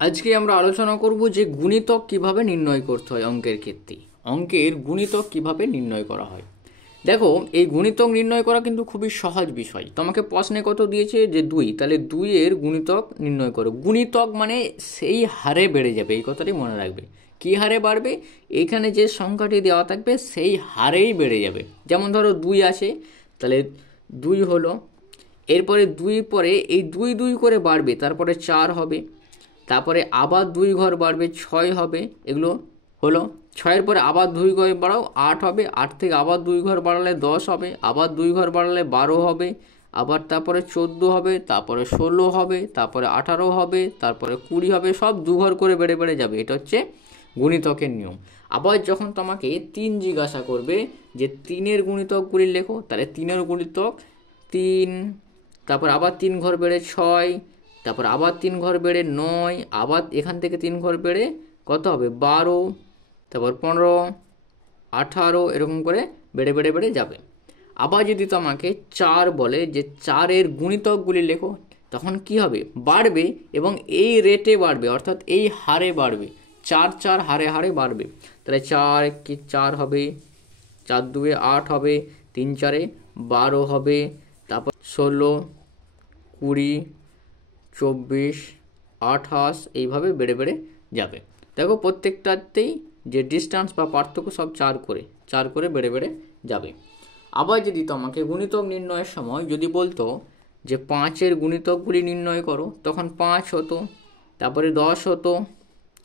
আজকে আমরা আলোচনা করব যে গুণিতক কিভাবে নির্ণয় করতে হয় অঙ্কের ক্ষেত্রে। অঙ্কের গুণিতক কিভাবে নির্ণয় করা হয়। দেখো, এই গুণিতক নির্ণয় করা কিন্তু খুবই সহজ বিষয়। তোমাকে প্রশ্নে কত দিয়েছে যে 2, তাহলে 2 এর গুণিতক নির্ণয় করো। গুণিতক মানে সেই হারে বেড়ে যাবে, এই কথাটি মনে রাখবে। কি হারে বাড়বে? এখানে যে সংখ্যাটি দেওয়া থাকবে সেই হারেই বেড়ে যাবে। যেমন ধরো 2 আছে, তাহলে 2 হলো, এরপরে 2 পরে এই 2 2 করে বাড়বে, তারপরে 4 হবে, তারপরে আবার 2 ঘর বাড়বে, 6 হবে। এগুলো হলো। 6-এর পরে আবার 2 ঘর বাড়াও, 8 হবে। 8 থেকে আবার 2 ঘর বাড়ালে 10 হবে, আবার 2 ঘর বাড়ালে 12 হবে, আবার তারপরে 14 হবে, তারপরে 16 হবে, তারপরে 18 হবে, তারপরে 20 হবে। সব 2 ঘর করে বেড়ে বেড়ে যাবে। এটা হচ্ছে গুণিতকের নিয়ম। আবার যখন তোমাকে 3 জিজ্ঞাসা করবে যে 3-এর গুণিতকগুলি লেখো, তাহলে 3-এর গুণিতক 3, তারপর আবার 3 ঘর বেড়ে 6, তারপর আবার 3 ঘর বেড়ে 9, আবার এখান থেকে 3 ঘর বেড়ে কত হবে 12, তারপর 15, 18, এরকম করে বেড়ে বেড়ে বেড়ে যাবে। আবার যদি তোমাকে 4 বলে যে 4-এর গুণিতকগুলি লেখো, তখন কি হবে? বাড়বে, এবং এই রেটে বাড়বে, অর্থাৎ এই হারে বাড়বে। 4 4 হারে হারে বাড়বে। তাহলে 4 কি 4 হবে, 4 2 8 হবে, 3 4 12 হবে, তারপর 16, 20, 24, 28, এইভাবে বেড়ে বেড়ে যাবে। দেখো, প্রত্যেকটাতেই যে ডিস্টেন্স বা পার্থক্য সব 4 করে বেড়ে বেড়ে যাবে। আবার যদি তোমাকে গুণিতক নির্ণয়ের সময় যদি বলতো যে 5-এর গুণিতকগুলি নির্ণয় করো, তখন 5 হতো, তারপরে 10 হতো,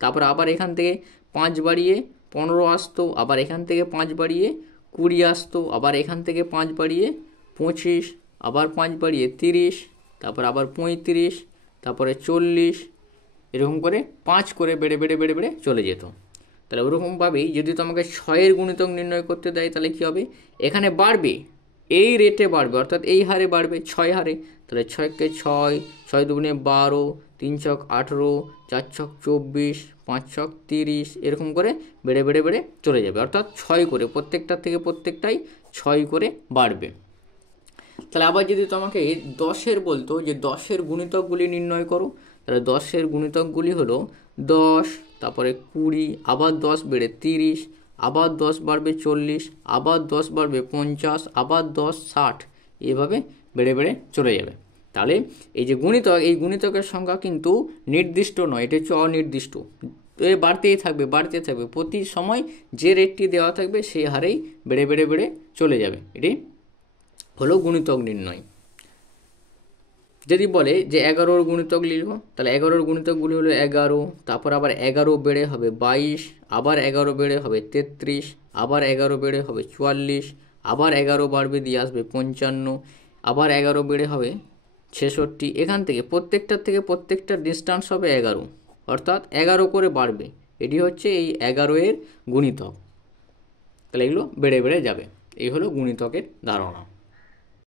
তারপর আবার এখান থেকে 5 বাড়িয়ে 15 আসতো, আবার এখান থেকে 5 বাড়িয়ে 20 আসতো, আবার এখান থেকে 5 বাড়িয়ে 25, আবার 5 বাড়িয়ে 30, তারপর আবার 35, তারপরে 40, এরকম করে 5 করে বেড়ে বেড়ে বেড়ে বেড়ে চলে যেত। তাহলে ওরকমভাবেই যদি তোমাকে 6-এর গুণিতক নির্ণয় করতে দেয়, তাহলে কী হবে? এখানে বাড়বে, এই রেটে বাড়বে, অর্থাৎ এই হারে বাড়বে, 6 হারে। তাহলে 6কে 6, 6 দুগুণে 12, 3 ছক 18, 4 ছক 24, 5 ছক 30, এরকম করে বেড়ে বেড়ে বেড়ে চলে যাবে। অর্থাৎ 6 করে, প্রত্যেকটার থেকে প্রত্যেকটাই 6 করে বাড়বে। তাহলে আবার যদি তোমাকে 10-এর বলতো যে 10-এর গুণিতকগুলি নির্ণয় করো, তাহলে 10-এর গুণিতকগুলি হলো 10, তারপরে 20, আবার 10 বেড়ে 30, আবার 10 বাড়বে 40, আবার 10 বাড়বে 50, আবার 10 60, এভাবে বেড়ে বেড়ে চলে যাবে। তাহলে এই যে গুণিতক, এই গুণিতকের সংখ্যা কিন্তু নির্দিষ্ট নয়, এটা হচ্ছে অনির্দিষ্ট। এ বাড়তেই থাকবে, বাড়তে থাকবে। প্রতি সময় যে রেটটি দেওয়া থাকবে সেই হারেই বেড়ে বেড়ে বেড়ে চলে যাবে। এটি হলো গুণিতক নির্ণয়। যদি বলে যে 11-র গুণিতক লিখো, তাহলে 11-র গুণিতকগুলি হলো 11, তারপর আবার 11 বেড়ে হবে 22, আবার 11 বেড়ে হবে 33, আবার 11 বেড়ে হবে 44, আবার 11 বাড়বে দিয়ে আসবে 55, আবার 11 বেড়ে হবে 66। এখান থেকে প্রত্যেকটার ডিস্টেন্স হবে 11, অর্থাৎ 11 করে বাড়বে। এটি হচ্ছে এই 11-এর গুণিতক। তাহলে এগুলো বেড়ে বেড়ে যাবে। এই হলো গুণিতকের ধারণা।